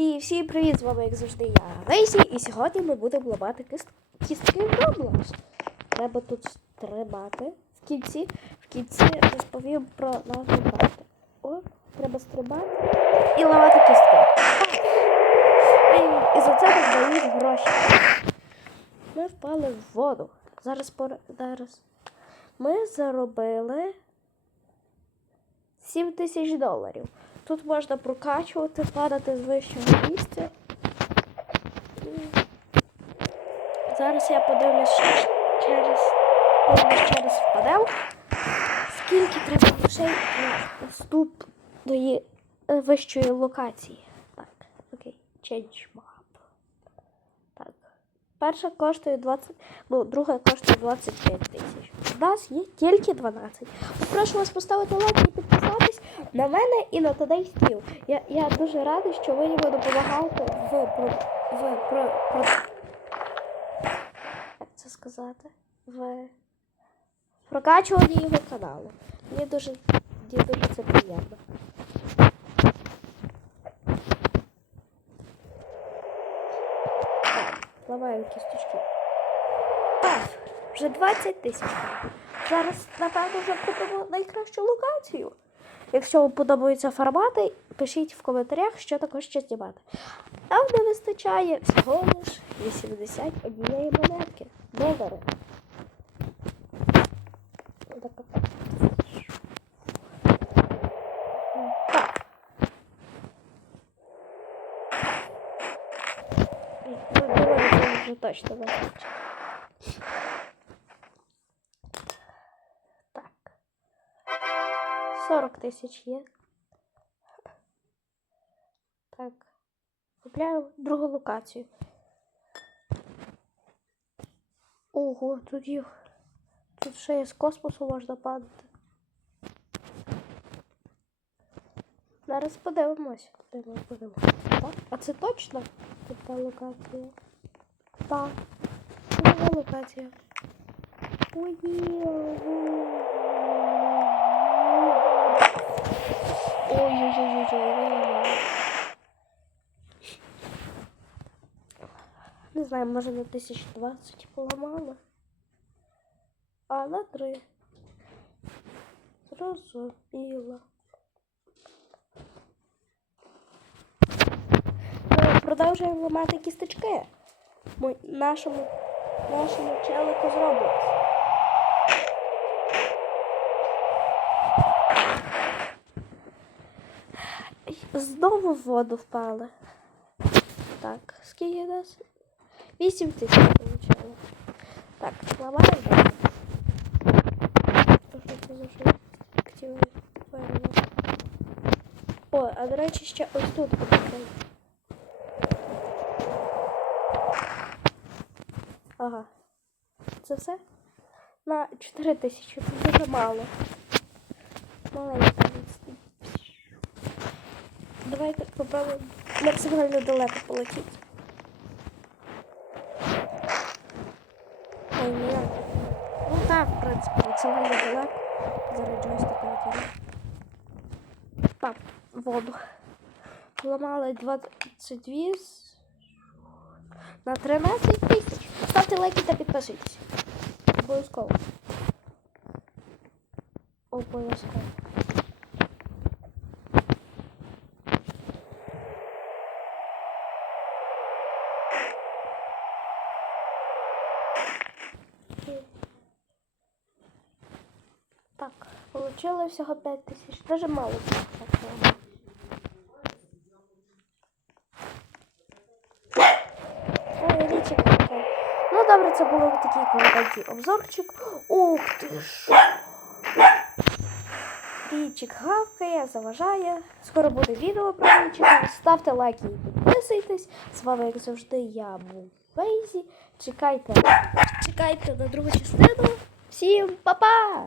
І всім привіт! З вами, як завжди, я Вейсі, і сьогодні ми будемо ламати кістки в Roblox. Треба тут стрибати. В кінці, в кінці розповім про назву карти. О, треба стрибати і ламати кістки. І, і за це нам дають гроші. Ми впали в воду. Зараз пора... зараз. Ми заробили 7 тисяч доларів. Тут можна прокачувати, падати з вищого місця. Зараз я подивлюсь через подивлюсь через впадем. Скільки треба грошей на вступ до її е, вищої локації. Так, окей, change map. Так. Перша коштує 20, ну, друга коштує 25 тисяч. У нас є тільки 12. Прошу вас поставити лайк і на мене і на Today Steel. Я, я дуже радий, що ви йому допомагаєте в, про, в про, про, як це сказати? В прокачуванні його каналу. Мені дуже, мені дуже це приємно. Ламаю кісточки. Вже 20 тисяч. Зараз, напевно, вже купимо найкращу локацію. Якщо вам подобаються формати, пишіть в коментарях, що також ще знімати. Нам не вистачає всього лиш 81 монетки. Долари. Ну, точно вистачить. 40 тисяч є. Так. Купляю другу локацію. Ого, тут їх. Тут ще є з космосу можна падати. Зараз подивимось. Де ми будемо? Так? А це точно тут та локація? Так. Це нова локація. Ой, Ой-ой-ой-ой. Не знаю, може на 1020 поламала. А на 3. Зрозуміло. Продовжуємо ламати кісточки. Ми нашому, нашому челику зробимо. Знову в воду впали. Так, скільки нас? 8 тисяч получило. Так, ламаємо. О, а до речі, ще ось тут покажу. Ага. Це все? На 4 тисячі. Дуже мало. Маленько. Давайте попробуємо максимально далеко полетіти. Ой, ні. Ну так, в принципі, максимально далеко. Зараз джойстик накину. Пап, воду. Поламали 22 на 13 тисяч. Ставте лайки та підписуйтесь. Обов'язково. Обов'язково. Так, получили всього 5 тисяч. Дуже мало. Річик. Ну добре, це був такий коротенький обзорчик. Ух ти ж! Річик гавкає, заважає. Скоро буде відео про річика. Ставте лайки підписуйтесь. З вами, як завжди, я був Бейзі. Чекайте, чекайте на другу частину. Всім па-па!